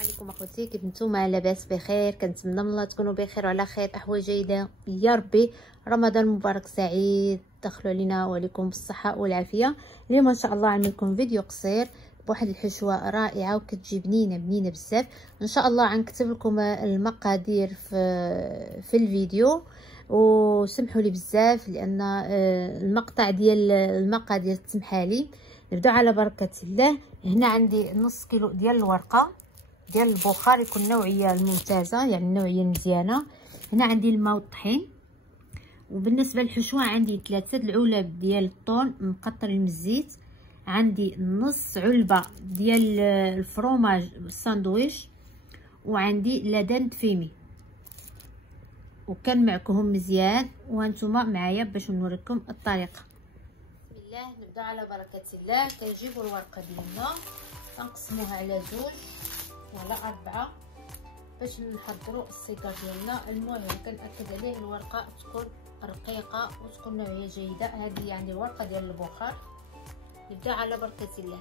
عليكم اخوتي، كيف نتوما؟ لاباس بخير؟ كنتمنى من الله تكونوا بخير وعلى خير، احوال جيده يا ربي. رمضان مبارك سعيد، دخلوا علينا وعليكم بالصحه والعافيه. اليوم ان شاء الله عامل لكم فيديو قصير بواحد الحشوه رائعه وكتجي بنينه بزاف. ان شاء الله غنكتب لكم المقادير في الفيديو، وسمحوا لي بزاف لان المقطع ديال المقادير تسمحالي. نبداو على بركه الله. هنا عندي نص كيلو ديال الورقه ديال البخار، يكون نوعيه الممتازه، يعني النوعيه المزيانه. هنا عندي الماء والطحين. وبالنسبه للحشوه عندي 3 العلب ديال الطون مقطرين من الزيت. عندي نص علبه ديال الفرomاج الساندويش، وعندي لبن فيمي، وكنمعكهم مزيان وهانتوما معايا باش نوريكم الطريقه. بسم الله، نبدا على بركه الله. كنجيبوا الورقه ديالنا كنقسموها على 2 وعلى 4 باش نحضروا السيجار ديالنا. المهم كنأكد عليه الورقه تكون رقيقه وتكون نوعيه جيده. هذه يعني الورقه ديال البخار. نبدا على بركه الله.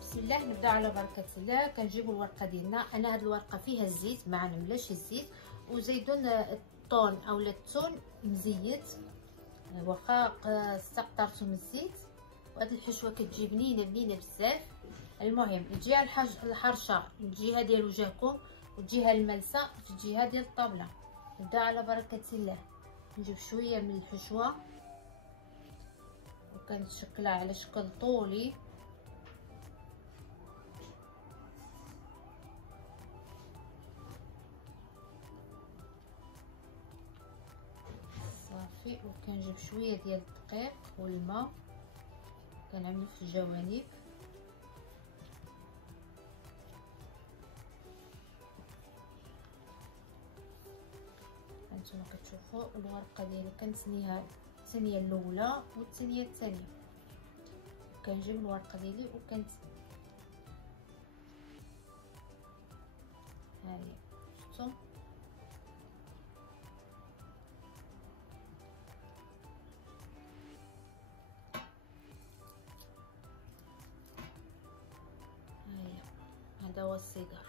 بسم الله، نبدا على بركه الله. كنجيبوا الورقه ديالنا. انا هاد الورقه فيها الزيت، ما غنملاش الزيت، وزيدون الطون اولا التون مزيت، واخا استقطرتو من الزيت. وهاد الحشوه كتجي بنينه بزاف. المهم الجهه الحرشه الجهه ديال وجهكم، والجهه الملسه في الجهه ديال الطابله. نبدا على بركه الله. نجيب شويه من الحشوه وكنشكلها على شكل طولي. وكنجيب شويه ديال الدقيق والماء كنعملو في الجوانب. هانتوما كتشوفوا الورقه ديالي كنتنيها الثانيه الاولى والثانيه الثانيه. كنجيب الورقه ديالي وكنت هاهي شفتوا هذا هو السيجار.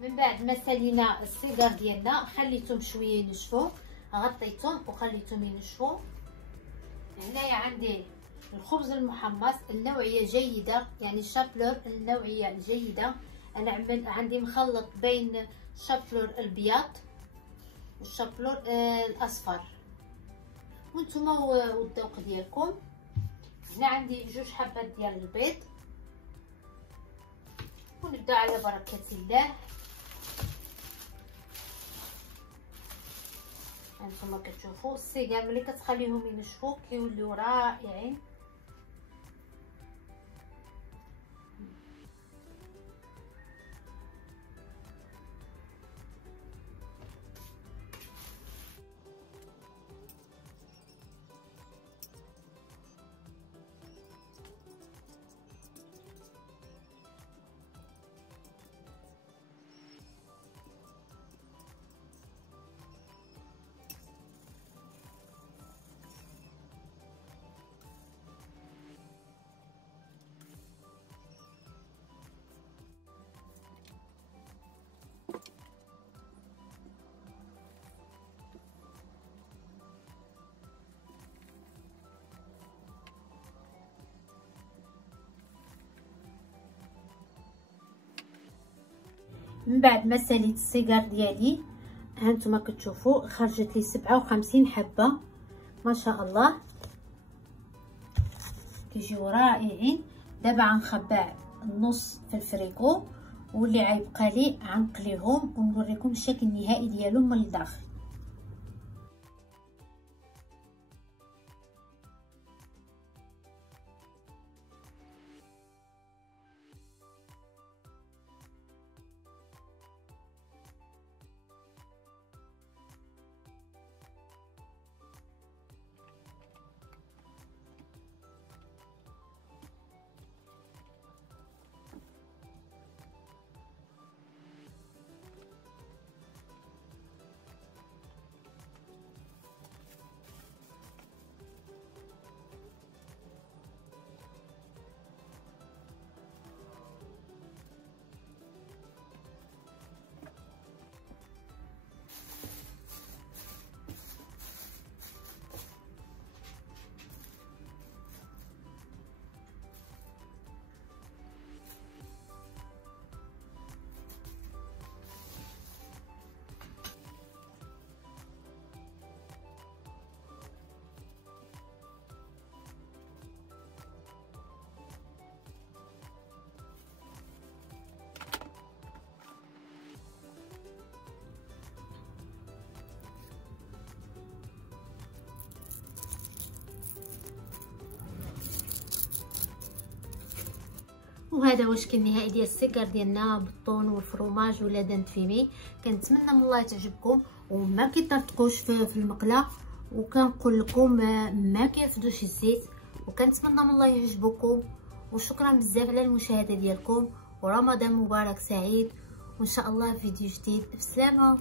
من بعد ما سالينا السيجار ديالنا خليتهم شويه ينشفوا، غطيتهم وخليتهم ينشفوا. هنايا عندي الخبز المحمص النوعيه جيده، يعني شابلور النوعيه الجيده. انا عندي مخلط بين شابلور البياض والشابلور الاصفر، وانتم والذوق ديالكم. هنا عندي 2 حبات ديال البيض، ونبدا على بركه الله. هانتوما كتشوفوا السيجار ملي كتخليهم ينشفوا كيوليو رائعين. من بعد ما ساليت السيجار ديالي هانتوما كتشوفوا خرجت لي 57 حبه ما شاء الله، كيجيو رائعين. دابا غنخبى النص في الفريكو، واللي غيبقى لي غنقليهم ونوريكم الشكل النهائي ديالهم من الداخل. وهذا هو الشكل النهائي ديال السيجار ديالنا بالطون والفرماج ولا دانت فيمي. كنتمنى من الله تعجبكم وما كيطرطقوش في المقله، وكنقول لكم ما كيرفدوش الزيت، وكنتمنى من الله يعجبكم. وشكرا بزاف على المشاهده ديالكم، ورمضان مبارك سعيد، وان شاء الله فيديو جديد. بسلامه.